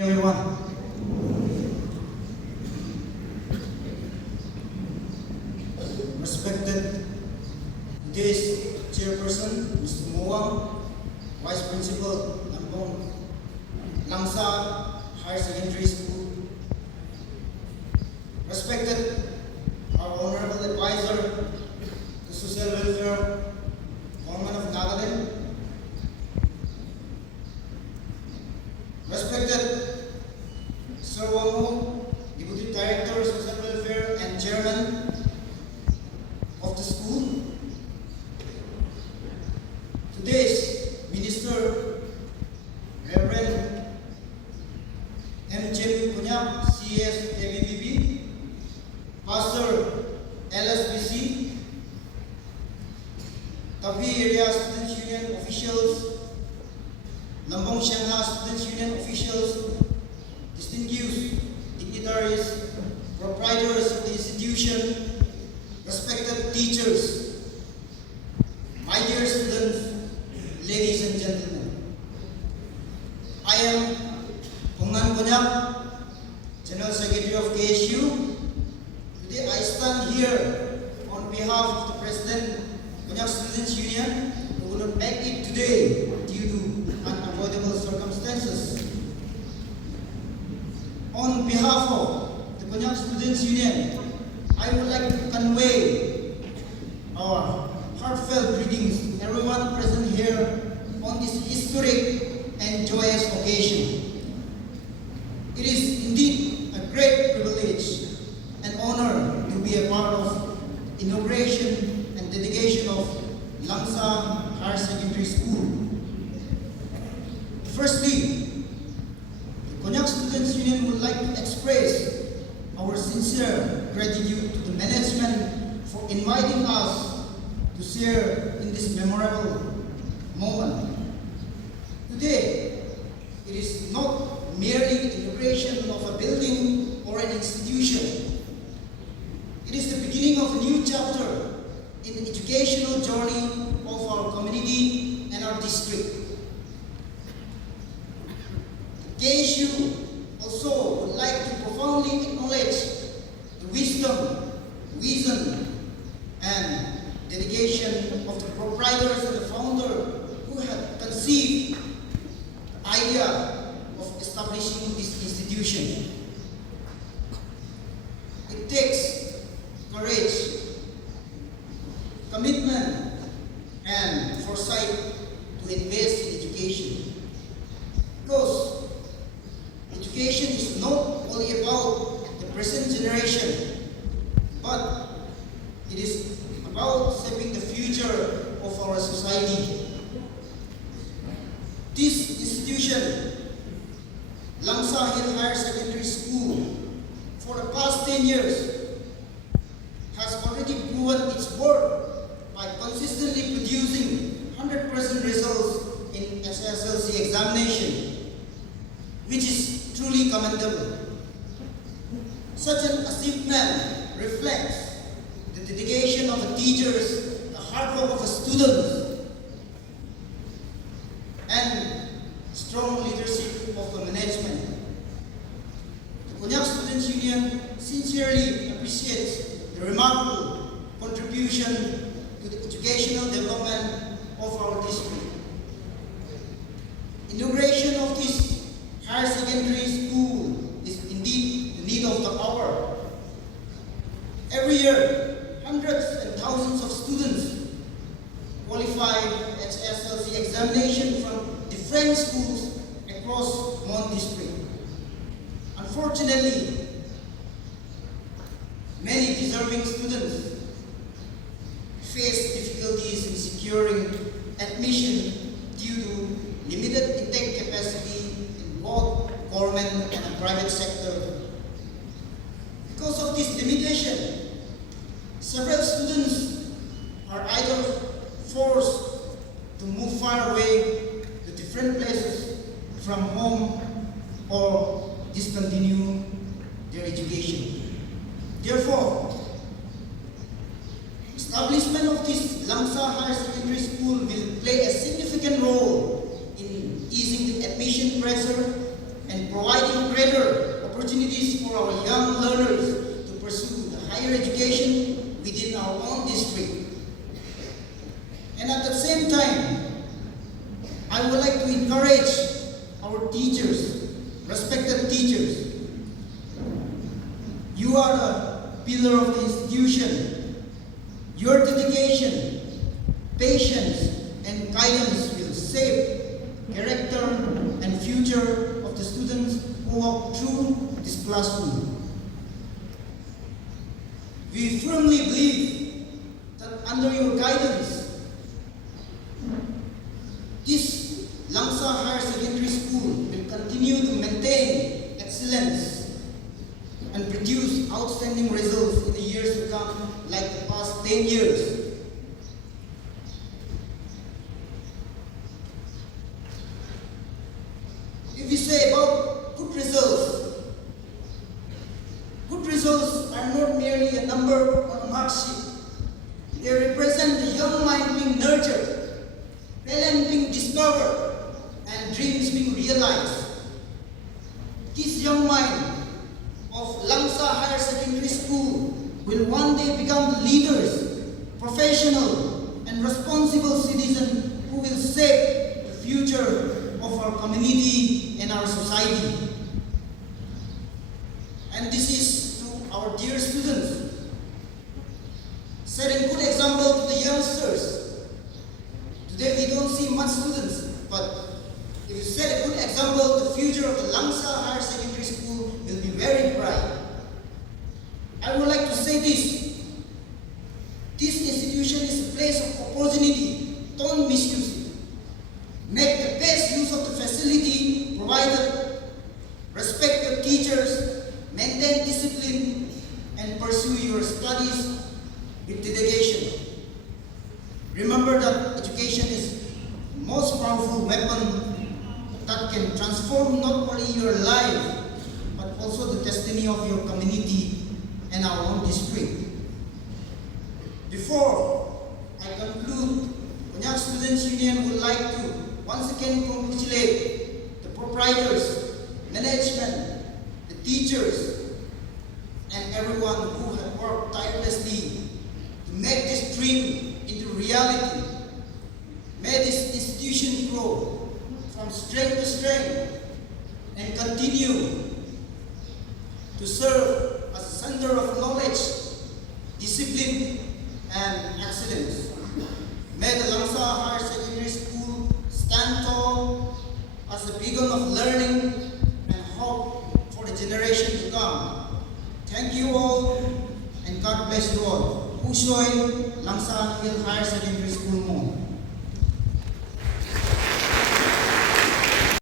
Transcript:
Everyone, respected today's chairperson, Mr. Muang, Vice Principal, Lampong, Langsa Higher Secondary School, respected our Honorable Advisor to Social Welfare, Government of Nagaland, respected Sir Wong, Deputy Director, Social Welfare and Chairman of the school, today's Minister, Reverend M. J. Kunyak, CS ABBB, Pastor LSBC, Tavi Area Students Union officials, Lambong Shanghai Students Union officials, distinguished dignitaries, proprietors of the institution, respected teachers, my dear students, ladies and gentlemen. I am Pungnan Kunyak, General Secretary of KSU. Today I stand here on behalf of the President Kunyak Students Union who could not make it today due to unavoidable circumstances. On behalf of the Kunyak Students Union, I would like to convey our heartfelt greetings to everyone present here on this historic and joyous occasion. It is indeed a great privilege and honor to be a part of inauguration and dedication of Langsa Higher Secondary School. Firstly, the Kunyak Students Union would like to express our sincere gratitude to the management for inviting us to share in this memorable moment. Today, it is not merely the inauguration of a building or an institution. It is the beginning of a new chapter in the educational journey of our community and our district. KSU also would like to profoundly acknowledge the wisdom, vision, and dedication of the proprietors and the founder who have conceived the idea of establishing this institution. It takes courage, commitment, and foresight to invest in education. Because education is not only about the present generation, but it is about shaping the future of our society. This institution, Langsa Hill Higher Secondary School, for the past 10 years, has already proven its worth by consistently producing 100% results in SSLC examination, which is truly commendable. Such an achievement reflects the dedication of the teachers, the hard work of the students, and strong leadership of the management. The Kunyak Students Union sincerely appreciates the remarkable contribution to the educational development of our district. Inauguration of this higher secondary school is indeed the need of the hour. Every year, hundreds and thousands of students qualify SSLC examination from different schools across Mon district. Unfortunately, many deserving students face difficulties in securing admission due to limited intake capacity in both government and the private sector. Because of this limitation, several students are either forced to move far away to different places from home or discontinue their education. Therefore, establishment of this Langsa Higher Secondary School will play a significant role in easing the admission pressure and providing greater opportunities for our young learners to pursue the higher education within our own district. And at the same time, I would like to encourage our teachers, respected teachers. You are the pillar of the institution. Your dedication, patience, and guidance will shape character and future of the students who walk through this classroom. We firmly believe that under your guidance, this Langsa Higher Secondary School will continue to maintain excellence and produce outstanding results in the years to come, like the past 10 years. If we say about good results are not merely a number on a mark sheet. They represent the young mind being nurtured, talent being discovered, and dreams being realized. This young mind of Langsa Higher Secondary School will one day become the leaders, professional, and responsible citizens who will shape the future of our community and our society. And this is to our dear students, setting good example to the youngsters. Today we don't see much students, but if you set a good example, the future of the Langsa Higher Secondary School will be very bright. I would like to say this. This institution is a place of opportunity. Don't misuse it. Make the best use of the facility provided. Respect your teachers. Maintain discipline. And pursue your studies with dedication. Remember that education is the most powerful weapon that can transform not only your life, but also the destiny of your community and our own district. Before I conclude, Konyak Students Union would like to once again congratulate the proprietors, management, the teachers, and everyone who have worked tirelessly to make this dream into reality. May this institution grow from strength to strength and continue to serve as a center of knowledge, discipline, and excellence. May the Langsa Higher Secondary School stand tall as a beacon of learning and hope for the generation to come. Thank you all, and God bless you all. Pusoy Langsa Hill Higher Secondary School mo.